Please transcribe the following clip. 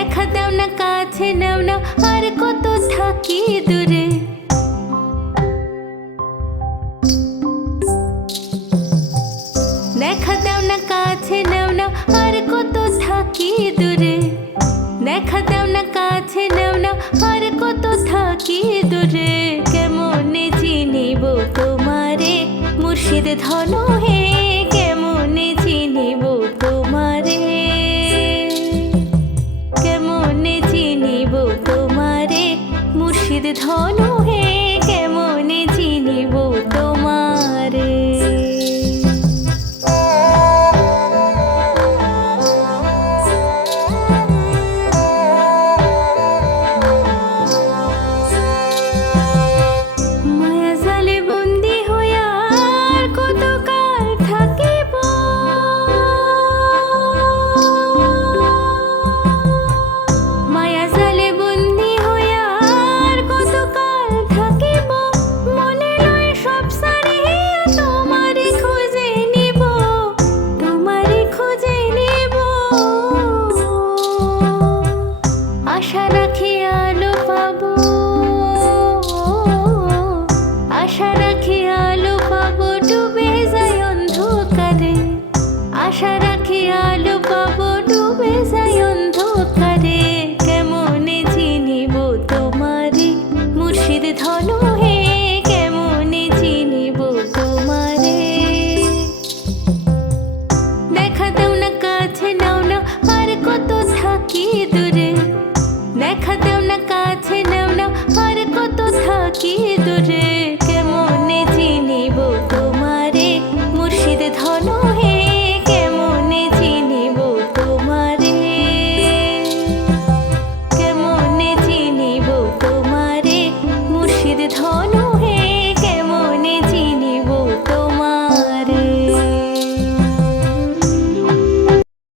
দেখা দাও না কাছে নাও না আর কত থাকি দূরে। দেখা দাও না কাছে নাও না আর কত থাকি দূরে। দেখা দাও না কাছে নাও না আর কত থাকি দূরে। কেমনে চিনিব তোমারে মুর্শিদ ধন হে, কেমনে চিনিব তোমারে, কেমনে চিনিব তোমারে মুর্শিদ ধন।